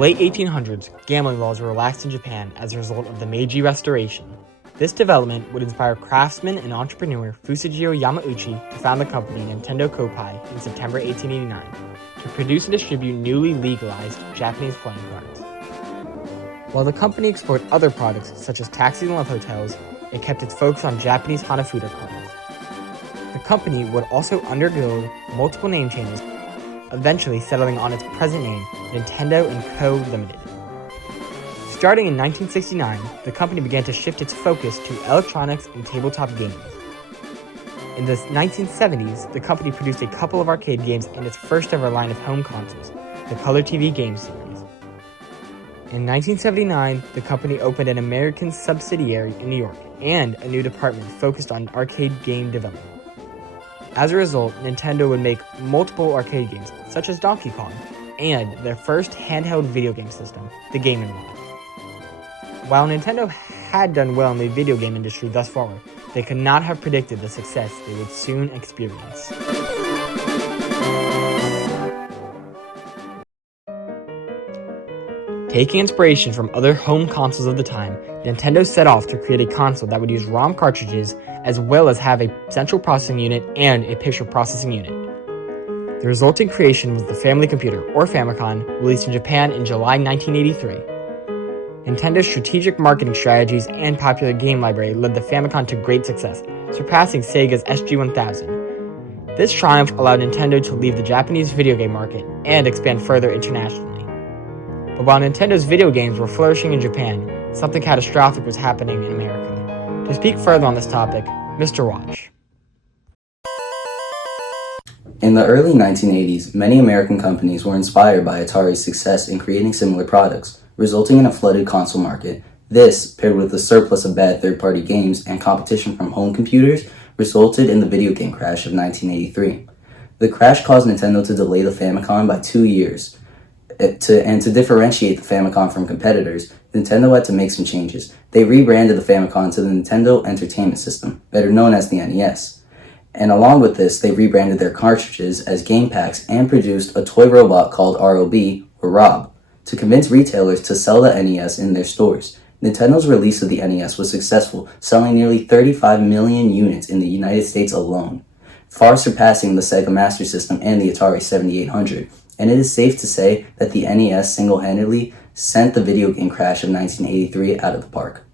late 1800s, gambling laws were relaxed in Japan as a result of the Meiji Restoration. This development would inspire craftsman and entrepreneur Fusajiro Yamauchi to found the company Nintendo Kopai in September 1889 to produce and distribute newly legalized Japanese playing cards. While the company explored other products such as taxis and love hotels, it kept its focus on Japanese Hanafuda cards. The company would also undergo multiple name changes, eventually settling on its present name, Nintendo & Co. Limited. Starting in 1969, the company began to shift its focus to electronics and tabletop games. In the 1970s, the company produced a couple of arcade games and its first ever line of home consoles, the Color TV game series. In 1979, the company opened an American subsidiary in New York and a new department focused on arcade game development. As a result, Nintendo would make multiple arcade games, such as Donkey Kong, and their first handheld video game system, the Game & Watch. While Nintendo had done well in the video game industry thus far, they could not have predicted the success they would soon experience. Taking inspiration from other home consoles of the time, Nintendo set off to create a console that would use ROM cartridges as well as have a central processing unit and a picture processing unit. The resulting creation was the Family Computer, or Famicom, released in Japan in July 1983. Nintendo's strategic marketing strategies and popular game library led the Famicom to great success, surpassing Sega's SG-1000. This triumph allowed Nintendo to leave the Japanese video game market and expand further internationally. But while Nintendo's video games were flourishing in Japan, something catastrophic was happening in America. To speak further on this topic, Mr. Watch. In the early 1980s, many American companies were inspired by Atari's success in creating similar products, resulting in a flooded console market. This, paired with the surplus of bad third-party games and competition from home computers, resulted in the video game crash of 1983. The crash caused Nintendo to delay the Famicom by 2 years. To differentiate the Famicom from competitors, Nintendo had to make some changes. They rebranded the Famicom to the Nintendo Entertainment System, better known as the NES. And along with this, they rebranded their cartridges as game packs and produced a toy robot called ROB, or Rob, to convince retailers to sell the NES in their stores. Nintendo's release of the NES was successful, selling nearly 35 million units in the United States alone, far surpassing the Sega Master System and the Atari 7800. And it is safe to say that the NES single-handedly sent the video game crash of 1983 out of the park.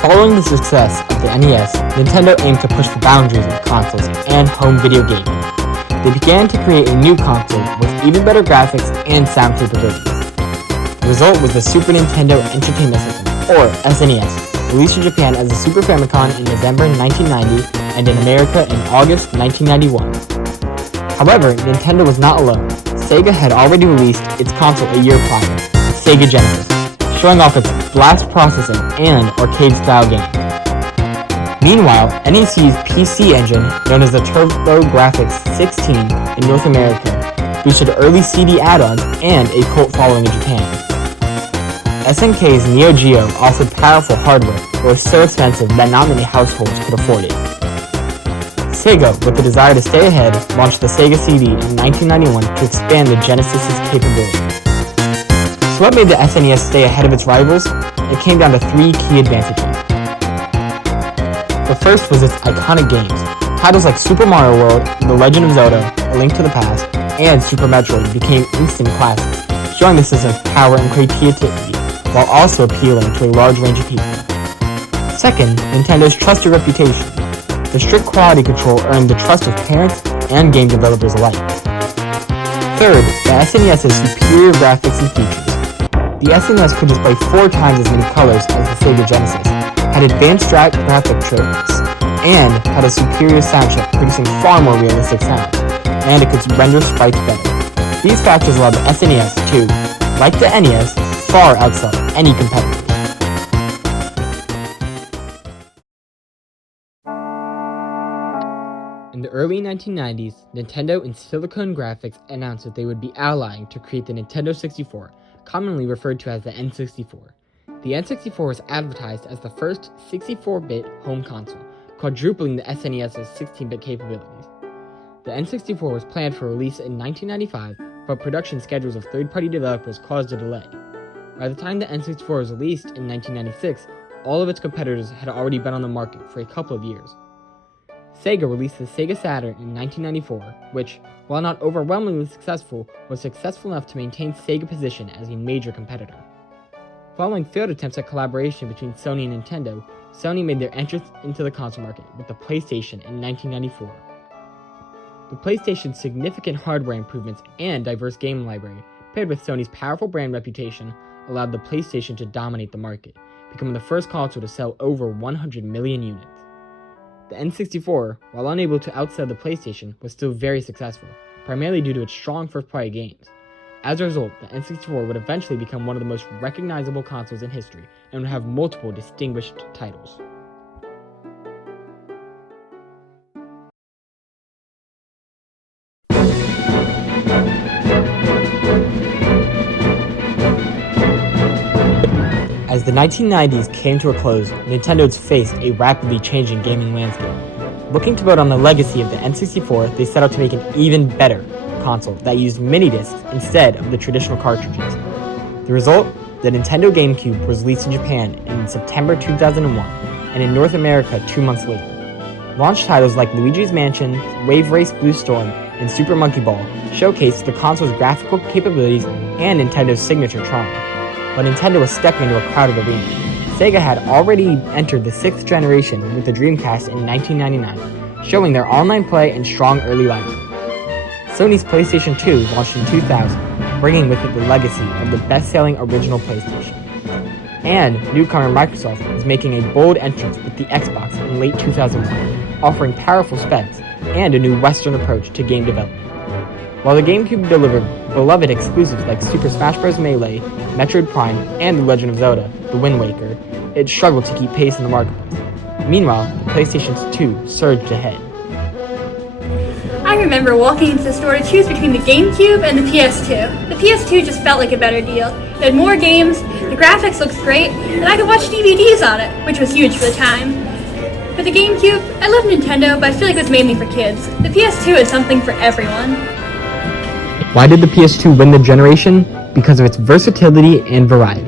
Following the success of the NES, Nintendo aimed to push the boundaries of consoles and home video gaming. They began to create a new console with even better graphics and sound capabilities. The result was the Super Nintendo Entertainment System, or SNES, released in Japan as the Super Famicom in November 1990 and in America in August 1991. However, Nintendo was not alone. Sega had already released its console a year prior, the Sega Genesis, showing off its blast processing and arcade-style games. Meanwhile, NEC's PC engine, known as the TurboGrafx 16 in North America, boosted early CD add-ons and a cult following in Japan. SNK's Neo Geo offered powerful hardware but was so expensive that not many households could afford it. Sega, with the desire to stay ahead, launched the Sega CD in 1991 to expand the Genesis's capabilities. So what made the SNES stay ahead of its rivals? It came down to 3 key advantages. The first was its iconic games. Titles like Super Mario World, The Legend of Zelda, A Link to the Past, and Super Metroid became instant classics, showing the system's power and creativity, while also appealing to a large range of people. Second, Nintendo's trusted reputation. The strict quality control earned the trust of parents and game developers alike. Third, the SNES's superior graphics and features. The SNES could display 4 times as many colors as the Sega Genesis, had advanced graphic traits, and had a superior soundtrack producing far more realistic sounds, and it could render sprites better. These factors allowed the SNES to, like the NES, far outsell any competitor. In the early 1990s, Nintendo and Silicon Graphics announced that they would be allying to create the Nintendo 64, commonly referred to as the N64. The N64 was advertised as the first 64-bit home console, quadrupling the SNES's 16-bit capabilities. The N64 was planned for release in 1995, but production schedules of third-party developers caused a delay. By the time the N64 was released in 1996, all of its competitors had already been on the market for a couple of years. Sega released the Sega Saturn in 1994, which, while not overwhelmingly successful, was successful enough to maintain Sega's position as a major competitor. Following failed attempts at collaboration between Sony and Nintendo, Sony made their entrance into the console market with the PlayStation in 1994. The PlayStation's significant hardware improvements and diverse game library, paired with Sony's powerful brand reputation, allowed the PlayStation to dominate the market, becoming the first console to sell over 100 million units. The N64, while unable to outsell the PlayStation, was still very successful, primarily due to its strong first-party games. As a result, the N64 would eventually become one of the most recognizable consoles in history and would have multiple distinguished titles. As the 1990s came to a close, Nintendo faced a rapidly changing gaming landscape. Looking to build on the legacy of the N64, they set out to make an even better console that used mini-discs instead of the traditional cartridges. The result? The Nintendo GameCube was released in Japan in September 2001, and in North America 2 months later. Launch titles like Luigi's Mansion, Wave Race Blue Storm, and Super Monkey Ball showcased the console's graphical capabilities and Nintendo's signature charm. But Nintendo was stepping into a crowded arena. Sega had already entered the 6th generation with the Dreamcast in 1999, showing their online play and strong early library. Sony's PlayStation 2 launched in 2000, bringing with it the legacy of the best-selling original PlayStation. And newcomer Microsoft was making a bold entrance with the Xbox in late 2001, offering powerful specs and a new Western approach to game development. While the GameCube delivered beloved exclusives like Super Smash Bros. Melee, Metroid Prime, and The Legend of Zelda: The Wind Waker, it struggled to keep pace in the marketplace. Meanwhile, the PlayStation 2 surged ahead. I remember walking into the store to choose between the GameCube and the PS2. The PS2 just felt like a better deal. It had more games, the graphics looked great, and I could watch DVDs on it, which was huge for the time. For the GameCube, I love Nintendo, but I feel like it was mainly for kids. The PS2 is something for everyone. Why did the PS2 win the generation? Because of its versatility and variety.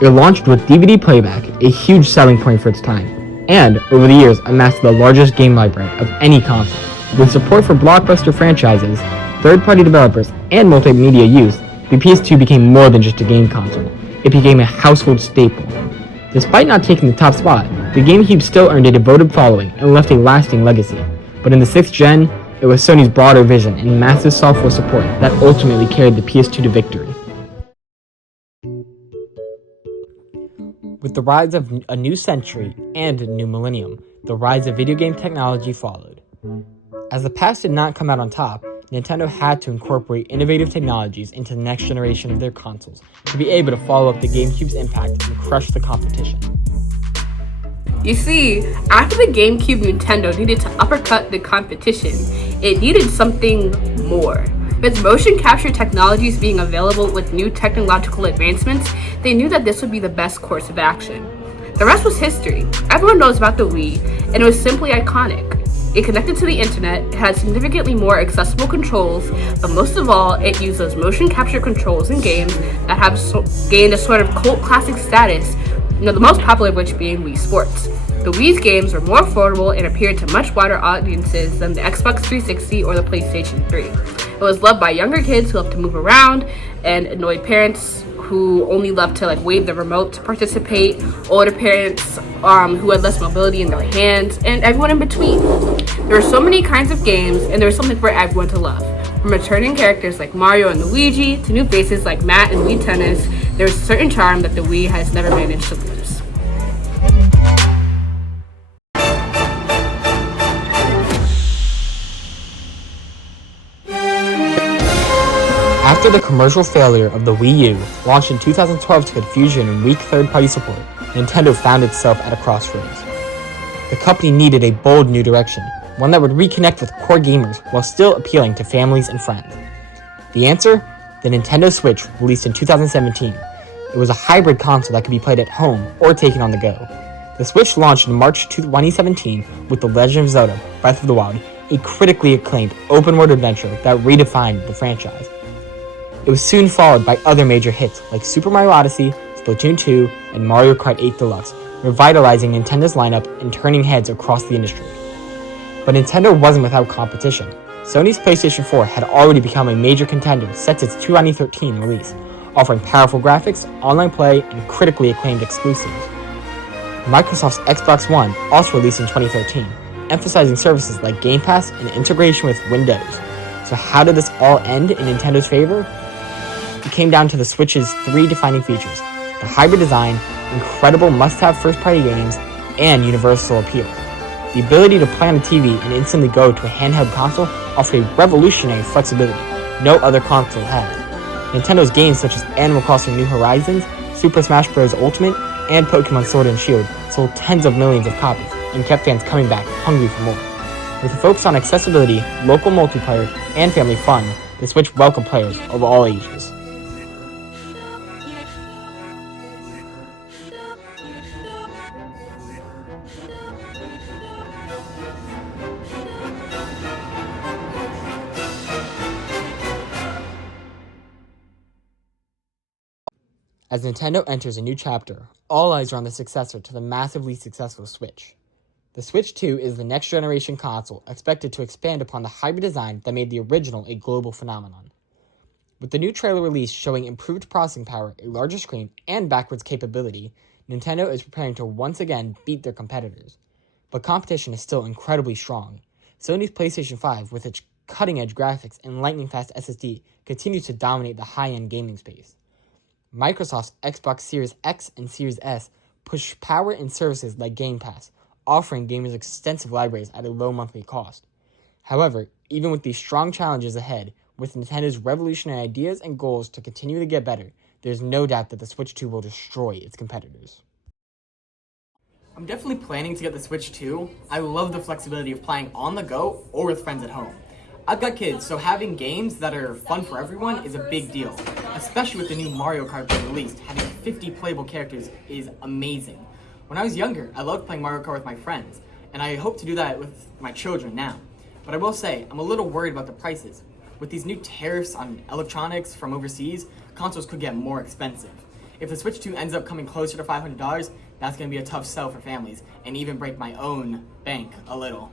It launched with DVD playback, a huge selling point for its time, and, over the years, amassed the largest game library of any console. With support for blockbuster franchises, third-party developers, and multimedia use, the PS2 became more than just a game console. It became a household staple. Despite not taking the top spot, the GameCube still earned a devoted following and left a lasting legacy. But in the 6th gen, it was Sony's broader vision and massive software support that ultimately carried the PS2 to victory. With the rise of a new century and a new millennium, the rise of video game technology followed. As the past did not come out on top, Nintendo had to incorporate innovative technologies into the next generation of their consoles to be able to follow up the GameCube's impact and crush the competition. You see, after the GameCube, Nintendo needed to uppercut the competition. It needed something more. With motion capture technologies being available with new technological advancements, they knew that this would be the best course of action. The rest was history. Everyone knows about the Wii, and it was simply iconic. It connected to the internet, it had significantly more accessible controls, but most of all, it used those motion capture controls in games that have gained a sort of cult classic status, the most popular of which being Wii Sports. The Wii's games were more affordable and appealed to much wider audiences than the Xbox 360 or the PlayStation 3. It was loved by younger kids who loved to move around and annoyed parents who only loved to wave the remote to participate, older parents who had less mobility in their hands, and everyone in between. There were so many kinds of games, and there was something for everyone to love. From returning characters like Mario and Luigi to new faces like Matt and Wii Tennis, there was a certain charm that the Wii has never managed to lose. After the commercial failure of the Wii U, launched in 2012 to confusion and weak third-party support, Nintendo found itself at a crossroads. The company needed a bold new direction, one that would reconnect with core gamers while still appealing to families and friends. The answer? The Nintendo Switch, released in 2017. It was a hybrid console that could be played at home or taken on the go. The Switch launched in March 2017 with The Legend of Zelda: Breath of the Wild, a critically acclaimed open-world adventure that redefined the franchise. It was soon followed by other major hits like Super Mario Odyssey, Splatoon 2, and Mario Kart 8 Deluxe, revitalizing Nintendo's lineup and turning heads across the industry. But Nintendo wasn't without competition. Sony's PlayStation 4 had already become a major contender since its 2013 release, offering powerful graphics, online play, and critically acclaimed exclusives. Microsoft's Xbox One also released in 2013, emphasizing services like Game Pass and integration with Windows. So how did this all end in Nintendo's favor? It came down to the Switch's three defining features: the hybrid design, incredible must-have first-party games, and universal appeal. The ability to play on the TV and instantly go to a handheld console offered a revolutionary flexibility no other console had. Nintendo's games such as Animal Crossing New Horizons, Super Smash Bros. Ultimate, and Pokemon Sword and Shield sold tens of millions of copies and kept fans coming back hungry for more. With a focus on accessibility, local multiplayer, and family fun, the Switch welcomed players of all ages. As Nintendo enters a new chapter, all eyes are on the successor to the massively successful Switch. The Switch 2 is the next-generation console expected to expand upon the hybrid design that made the original a global phenomenon. With the new trailer release showing improved processing power, a larger screen, and backwards capability, Nintendo is preparing to once again beat their competitors. But competition is still incredibly strong. Sony's PlayStation 5, with its cutting-edge graphics and lightning-fast SSD, continues to dominate the high-end gaming space. Microsoft's Xbox Series X and Series S push power and services like Game Pass, offering gamers extensive libraries at a low monthly cost. However, even with these strong challenges ahead, with Nintendo's revolutionary ideas and goals to continue to get better, there's no doubt that the Switch 2 will destroy its competitors. I'm definitely planning to get the Switch 2. I love the flexibility of playing on the go or with friends at home. I've got kids, so having games that are fun for everyone is a big deal, especially with the new Mario Kart being released. Having 50 playable characters is amazing. When I was younger, I loved playing Mario Kart with my friends, and I hope to do that with my children now. But I will say, I'm a little worried about the prices. With these new tariffs on electronics from overseas, consoles could get more expensive. If the Switch 2 ends up coming closer to $500, that's going to be a tough sell for families, and even break my own bank a little.